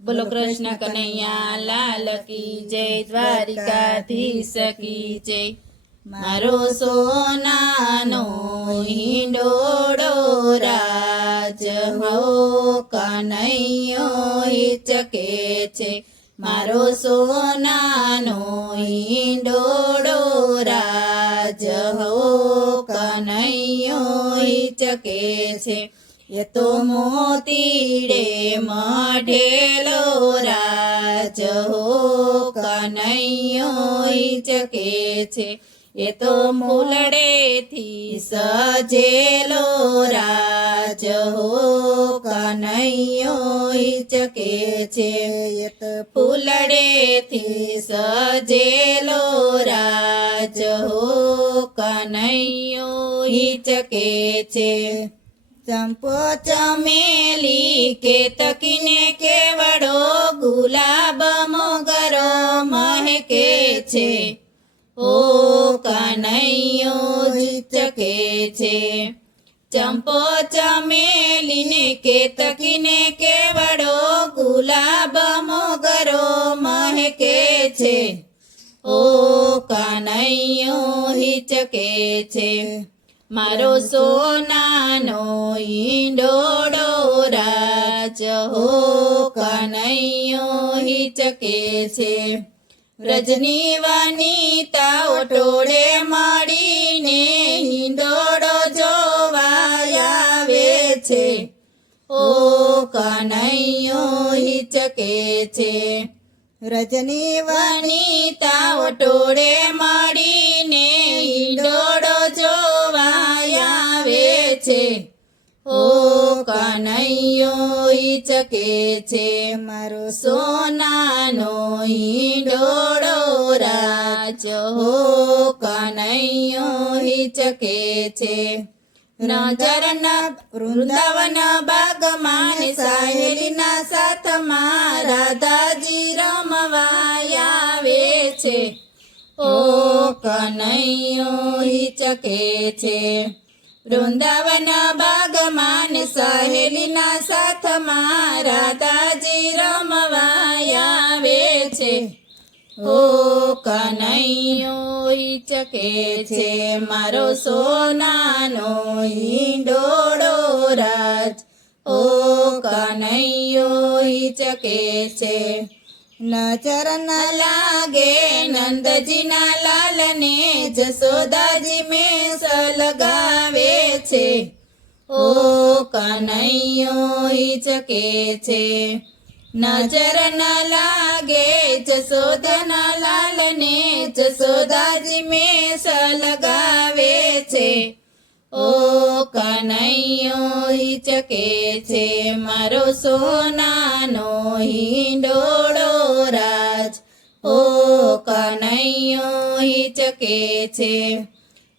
બોલો કૃષ્ણ કનૈયા લાલ કી જય, દ્વારિકાધીશ કી જય। મારો સોનાનો હિંડોળો રાજ હો કનૈયો હિચકે છે। મારો સોનાનો હિંડોળો રાજ હો કનૈયો હિચકે છે। એ તો મોતીડે મઢેલો રાજ હો કનૈયો હિચકે છે। એ તો ફૂલડેથી સજેલો રાજ હો કનૈયો હિચકે છે। એ તો ફૂલડેથી સજેલો રાજ હો કનૈયો હિચકે છે। ચંપો ચમેલી કેતકીને કેવડો ગુલાબ મોગરો મહેકે છે। ઓ કનૈયો હિચકે છે। ચંપો ચમેલીને કેતકીને કેવડો ગુલાબ મોગરો મહેકે છે। ઓ કનૈયો હિચકે છે। મારો સોનાનો હિંડોળો રાજ હો કનૈયો હિચકે છે। રજની વનિતાઓ ટોળે મળીને હિંડોળો જોવા આવે છે। ઓ કનૈયો હિચકે છે। રજની વનિતાઓ ટોળે મળીને હિંડોળો જોવા આવે છે। ઓ કનૈયો હિચકે છે। મારો સોનાનો હિંડોળો રાજ હો કનૈયો હિચકે છે। નજરના વૃંદાવન બાગમાં ને સાહેલીના સાથમાં રાધાજી રમવા આવે છે। ઓ કનૈયો હિચકે છે। વૃંદાવન બાગમાં ને સહેલીના સાથમાં રાધાજી રમવા આવે છે। ઓ કનૈયો હિચકે છે। મારો સોનાનો હિંડોળો રાજ ઓ કનૈયો હિચકે છે। નજર ન લાગે નંદજીના લાલને જશોદાજી મેં સલગાવે છે। ઓ કનૈયો હિચકે છે। નજર ન લાગે જશોદાના લાલને જશોદાજી મેં સલગાવે છે। ઓ કનૈયો હિચકે છે। મારો સોનાનો હિંડોળો રાજ ઓ કનૈયો હિચકે છે।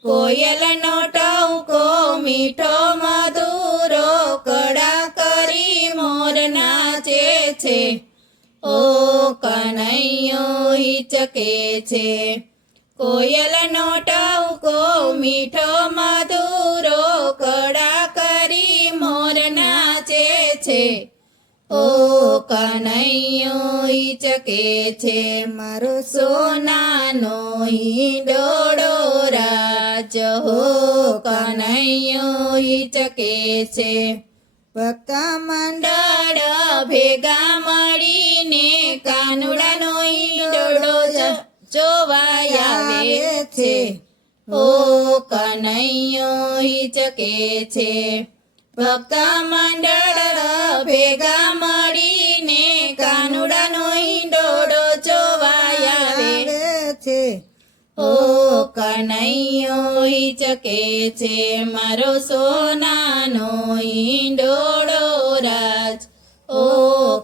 કોયલનો ટહુકો મીઠો મધુરો કડા કરી મોર નાચે છે। ઓ કનૈયો હિચકે છે। કોયલનો ટહુકો મીઠો મધુરો કડા કરી મોર નાચે છે। ઓ કનૈયો હિચકે છે। મારો સોનાનો હિંડોળો રાજ હો કનૈયો હિચકે છે। ભક્તા મંડળ ભેગા મળીને કાનુડાનો હિંડોળો જોવા આવે છે। ઓ કનૈયો હિચકે છે। ભક્તા મંડળ ભેગા મળીને કાનુડાનો હિંડોળો જોવા આવે છે। ઓ કનૈયો હિચકે છે। મારો સોનાનો હિંડોળો રાજ ઓ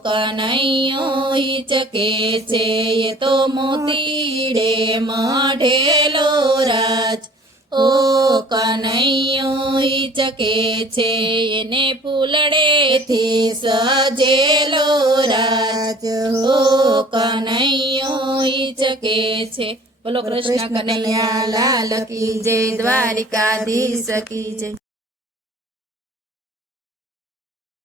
કનૈયો હિચકે છે। એ તો મોતીડે મઢેલો રાજ ઓ કનૈયો હિચકે છે। એને ફૂલડેથી સજેલો રાજ ઓ કનૈયો હિચકે છે। બોલો કૃષ્ણ કનૈયા લાલ કી જય, દ્વારિકાધીશ કી જય।